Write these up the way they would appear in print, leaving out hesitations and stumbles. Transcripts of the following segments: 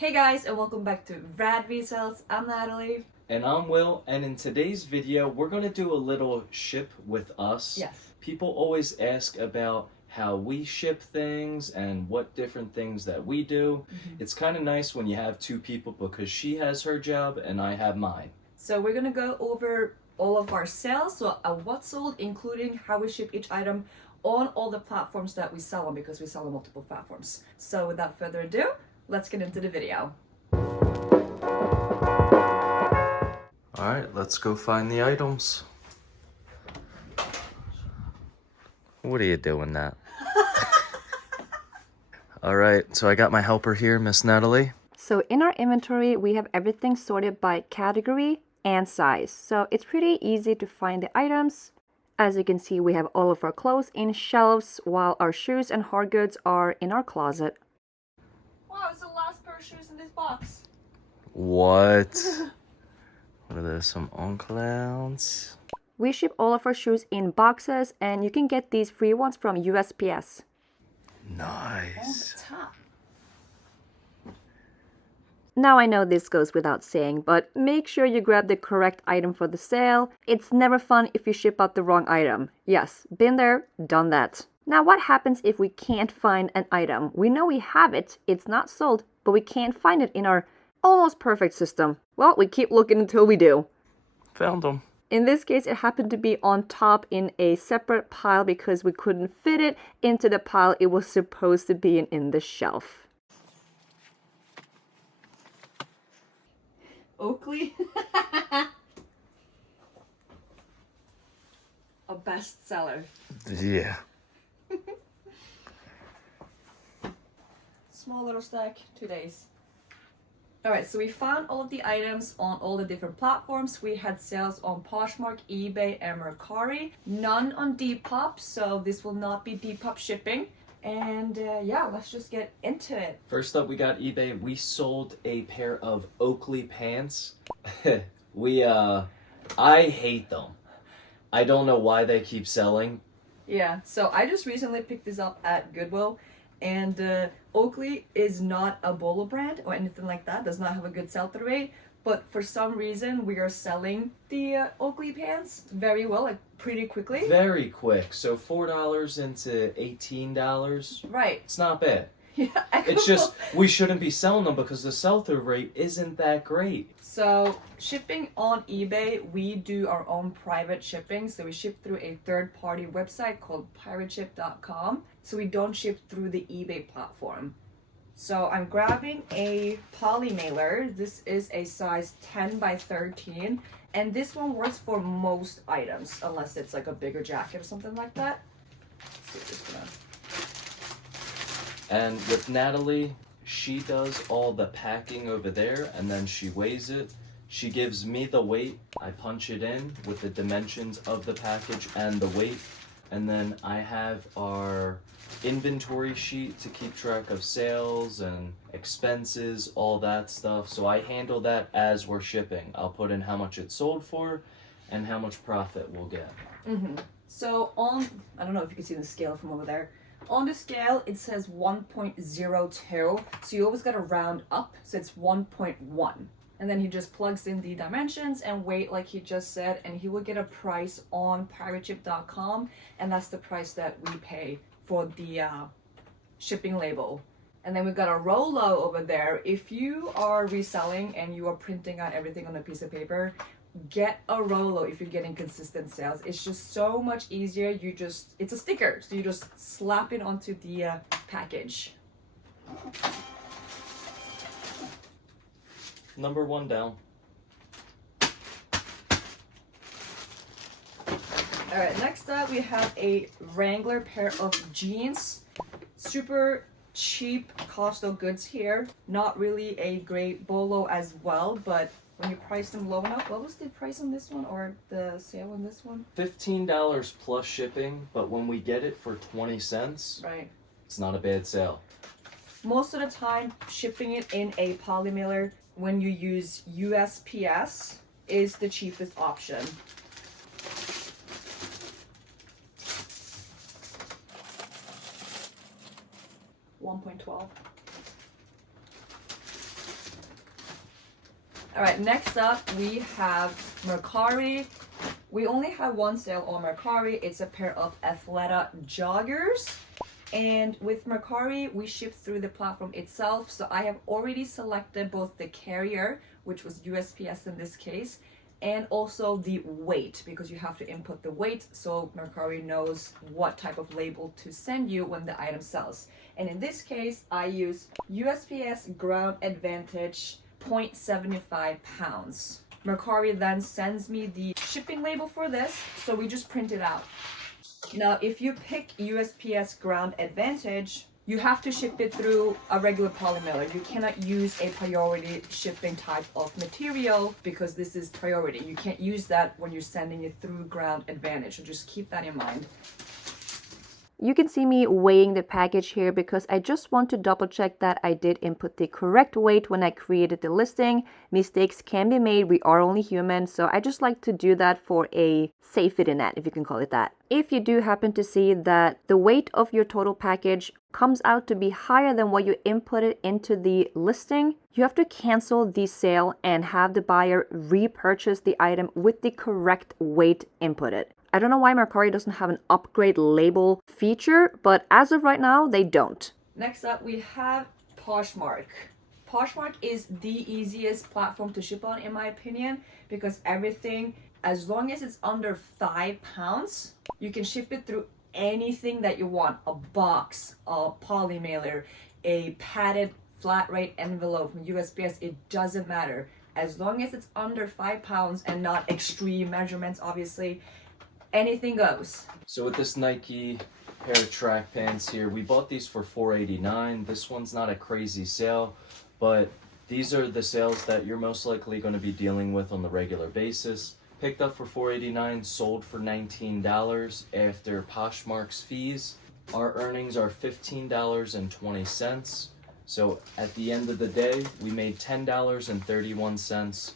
Hey guys, and welcome back to Rad Resells. I'm Natalie. And I'm Will, and in today's video, we're going to do a little ship with us. Yes. People always ask about how we ship things and what different things that we do. It's kind of nice when you have two people because she has her job and I have mine. So we're gonna go over all of our sales, so what sold, including how we ship each item on all the platforms that we sell on, because we sell on multiple platforms. So without further ado, let's get into the video. Alright, let's go find the items. What are you doing that? Alright, so I got my helper here, Miss Natalie. So in our inventory, we have everything sorted by category and size. So it's pretty easy to find the items. As you can see, we have all of our clothes in shelves, while our shoes and hard goods are in our closet. Wow, it's the last pair of shoes in this box. What? What are there, some clowns? We ship all of our shoes in boxes, and you can get these free ones from USPS. Nice. On the top. Now I know this goes without saying, but make sure you grab the correct item for the sale. It's never fun if you ship out the wrong item. Yes, been there, done that. Now what happens if we can't find an item? We know we have it, it's not sold, but we can't find it in our almost perfect system. Well, we keep looking until we do. Found them. In this case, it happened to be on top in a separate pile because we couldn't fit it into the pile it was supposed to be in the shelf. Oakley. A bestseller. Yeah. Small little stack, 2 days. Alright, so we found all of the items on all the different platforms. We had sales on Poshmark, eBay, and Mercari. None on Depop, so this will not be Depop shipping. And yeah, let's just get into it. First up, we got eBay. We sold a pair of Oakley pants. I hate them. I don't know why they keep selling. Yeah, so I just recently picked this up at Goodwill, and Oakley is not a bolo brand or anything like that, does not have a good sell-through rate, but for some reason we are selling the Oakley pants very well, like pretty quickly. Very quick. So $4 into $18. Right. It's not bad. Yeah, It's just we shouldn't be selling them because the sell-through rate isn't that great. So shipping on eBay, we do our own private shipping. So we ship through a third-party website called pirateship.com. So we don't ship through the eBay platform. So I'm grabbing a poly mailer. This is a size 10 by 13. And this one works for most items, unless it's like a bigger jacket or something like that. So we're just gonna... And with Natalie, she does all the packing over there and then she weighs it. She gives me the weight. I punch it in with the dimensions of the package and the weight. And then I have our inventory sheet to keep track of sales and expenses, all that stuff. So I handle that as we're shipping. I'll put in how much it sold for and how much profit we'll get. So on, I don't know if you can see the scale from over there. On the scale, it says 1.02, so you always got to round up, so it's 1.1. And then he just plugs in the dimensions and weight like he just said, and he will get a price on pirateship.com, and that's the price that we pay for the shipping label. And then we've got a Rolo over there. If you are reselling and you are printing out everything on a piece of paper, get a Rolo if you're getting consistent sales. It's just so much easier. It's a sticker, so you just slap it onto the package. Number one down. Alright, next up we have a Wrangler pair of jeans. Super cheap cost of goods here. Not really a great bolo as well, but when you price them low enough, what was the price on this one or the sale on this one? $15 plus shipping, but when we get it for 20 cents, right, it's not a bad sale. Most of the time, shipping it in a poly mailer when you use USPS is the cheapest option. $1.12. All right, next up we have Mercari. We only have one sale on Mercari. It's a pair of Athleta joggers. And with Mercari, we ship through the platform itself. So I have already selected both the carrier, which was USPS in this case, and also the weight, because you have to input the weight so Mercari knows what type of label to send you when the item sells. And in this case, I use USPS Ground Advantage 0.75 pounds. Mercari then sends me the shipping label for this, so we just print it out. Now, if you pick USPS Ground Advantage, you have to ship it through a regular poly mailer. You cannot use a priority shipping type of material because this is priority. You can't use that when you're sending it through Ground Advantage, so just keep that in mind. You can see me weighing the package here because I just want to double check that I did input the correct weight when I created the listing. Mistakes can be made, we are only human, so I just like to do that for a safety net, if you can call it that. If you do happen to see that the weight of your total package comes out to be higher than what you inputted into the listing, you have to cancel the sale and have the buyer repurchase the item with the correct weight inputted. I don't know why Mercari doesn't have an upgrade label feature, but as of right now, they don't. Next up, we have Poshmark. Poshmark is the easiest platform to ship on, in my opinion, because everything, as long as it's under 5 pounds, you can ship it through anything that you want. A box, a poly mailer, a padded flat rate envelope from USPS, it doesn't matter. As long as it's under 5 pounds and not extreme measurements, obviously, anything goes. So with this Nike pair of track pants here, we bought these for $4.89. This one's not a crazy sale, but these are the sales that you're most likely going to be dealing with on the regular basis. Picked up for $4.89, sold for $19 after Poshmark's fees. Our earnings are $15.20. So at the end of the day, we made $10.31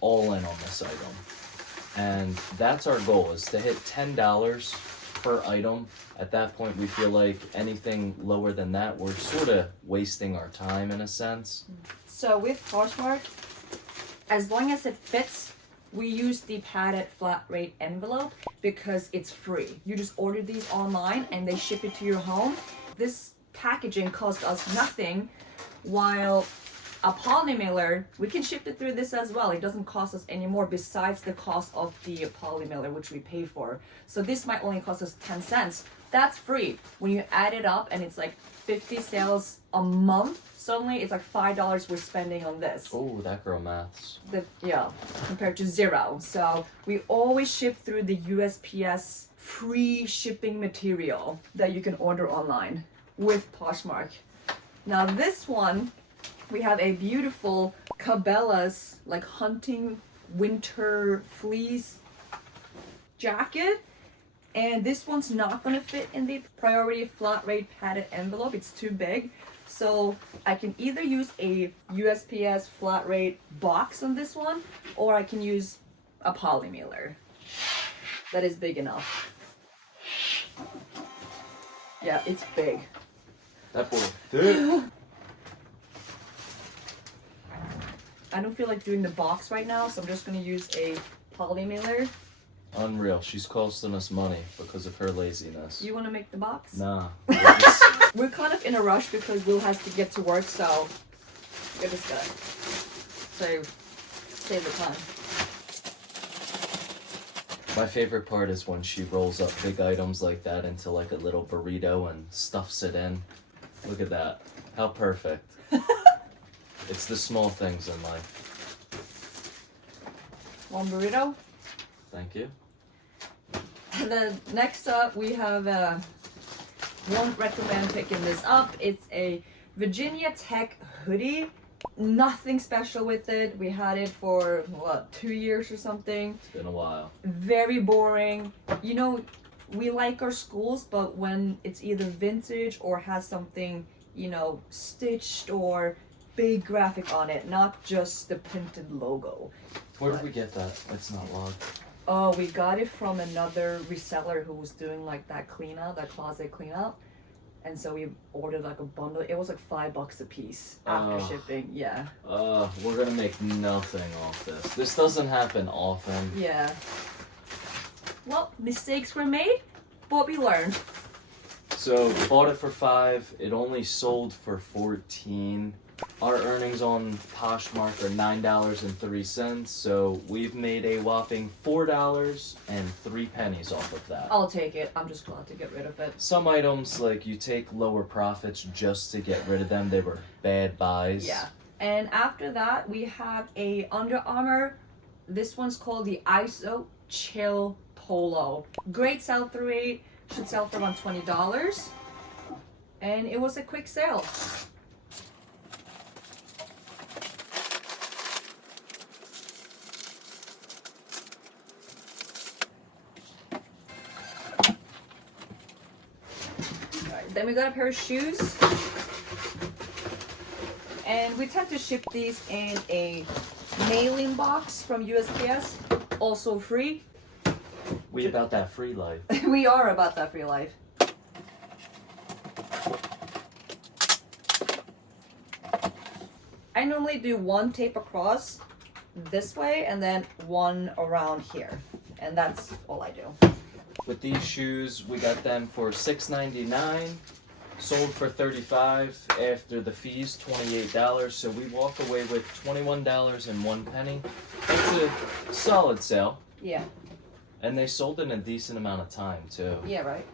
all in on this item. And that's our goal, is to hit $10 per item. At that point, we feel like anything lower than that, we're sort of wasting our time in a sense. So with Poshmark, as long as it fits, we use the padded flat rate envelope because it's free. You just order these online and they ship it to your home. This packaging costs us nothing, while a poly mailer, we can ship it through this as well. It doesn't cost us any more besides the cost of the poly mailer, which we pay for. So this might only cost us 10 cents. That's free. When you add it up and it's like 50 sales a month, suddenly it's like $5 we're spending on this. Oh, that girl maths. Yeah, compared to zero. So we always ship through the USPS free shipping material that you can order online with Poshmark. Now this one, we have a beautiful Cabela's like hunting winter fleece jacket, and this one's not going to fit in the priority flat rate padded envelope. It's too big, so I can either use a USPS flat rate box on this one, or I can use a poly mailer that is big enough. Yeah, it's big. That boy thick. I don't feel like doing the box right now, so I'm just gonna use a poly mailer. Unreal. She's costing us money because of her laziness. You wanna make the box? Nah. We're kind of in a rush because Will has to get to work, so we're just gonna save the time. My favorite part is when she rolls up big items like that into like a little burrito and stuffs it in. Look at that. How perfect. It's the small things in life. One burrito. Thank you. And then next up we have won't recommend picking this up. It's a Virginia Tech hoodie. Nothing special with it. We had it for 2 years or something. It's been a while. Very boring. You know, we like our schools, but when it's either vintage or has something, you know, stitched or big graphic on it, not just the printed logo. Where did we get that? It's not logged. Oh, we got it from another reseller who was doing like that clean out, that closet clean out. And so we ordered like a bundle. It was like $5 a piece after shipping. Yeah. We're gonna make nothing off this. This doesn't happen often. Yeah. Well, mistakes were made, but we learned. So bought it for $5. It only sold for $14. Our earnings on Poshmark are $9.03. So we've made a whopping $4.03 off of that. I'll take it. I'm just glad to get rid of it. Some items, like, you take lower profits just to get rid of them. They were bad buys. Yeah. And after that, we have a Under Armour. This one's called the ISO Chill Polo. Great sell-through rate. Should sell for around $20. And it was a quick sale. Then we got a pair of shoes, and we tend to ship these in a mailing box from USPS, also free. We about that free life. We are about that free life. I normally do one tape across this way and then one around here, and that's all I do. With these shoes, we got them for $6.99, sold for $35. After the fees, $28. So we walk away with $21.01. That's a solid sale. Yeah. And they sold in a decent amount of time too. Yeah, right.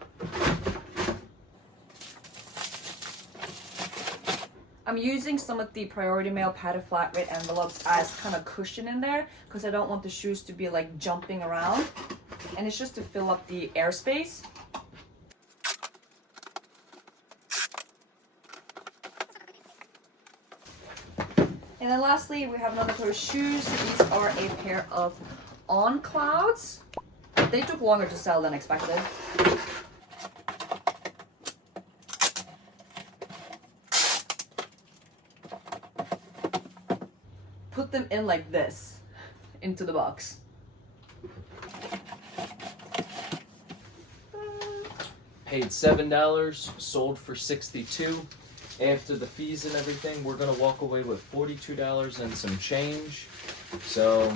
I'm using some of the Priority Mail padded flat rate envelopes as kind of cushion in there because I don't want the shoes to be like jumping around. And it's just to fill up the airspace. And then lastly, we have another pair of shoes. These are a pair of On Clouds. They took longer to sell than expected. Put them in like this, into the box. Paid $7, sold for $62. After the fees and everything, we're gonna walk away with $42 and some change. So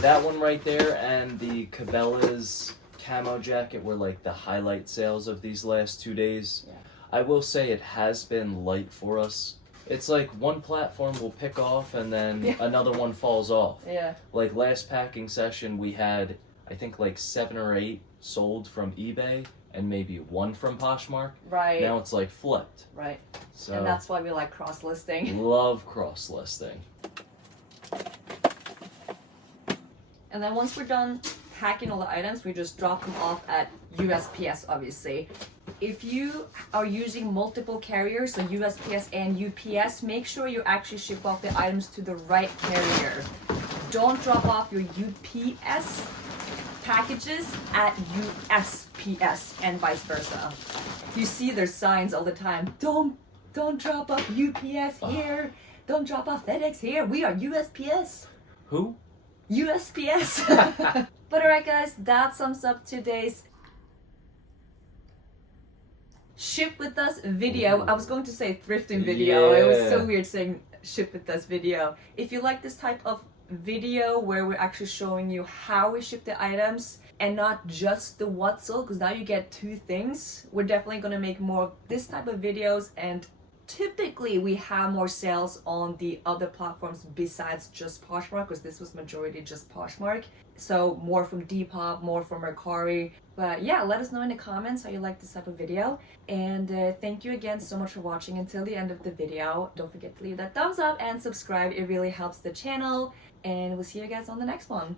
that one right there and the Cabela's camo jacket were like the highlight sales of these last 2 days. Yeah. I will say it has been light for us. It's like one platform will pick off and then another one falls off. Yeah. Like last packing session, we had, I think, like 7 or 8 sold from eBay and maybe 1 from Poshmark. Right. Now it's like flipped. Right. So And that's why we like cross-listing. love cross-listing. And then once we're done packing all the items, we just drop them off at USPS, obviously. If you are using multiple carriers, so USPS and UPS, make sure you actually ship off the items to the right carrier. Don't drop off your UPS packages at USPS and vice versa. You see their signs all the time. Don't drop off UPS here. Don't drop off FedEx here. We are USPS. Who? USPS. But alright guys, that sums up today's ship with us video. I was going to say thrifting video. It was so weird saying ship with us video. If you like this type of video where we're actually showing you how we ship the items and not just the what sold, because now you get 2 things, we're definitely going to make more of this type of videos. And typically we have more sales on the other platforms besides just Poshmark, because this was majority just Poshmark. So more from Depop, more from Mercari. But yeah, let us know in the comments how you like this type of video. And thank you again so much for watching until the end of the video. Don't forget to leave that thumbs up and subscribe. It really helps the channel. And we'll see you guys on the next one.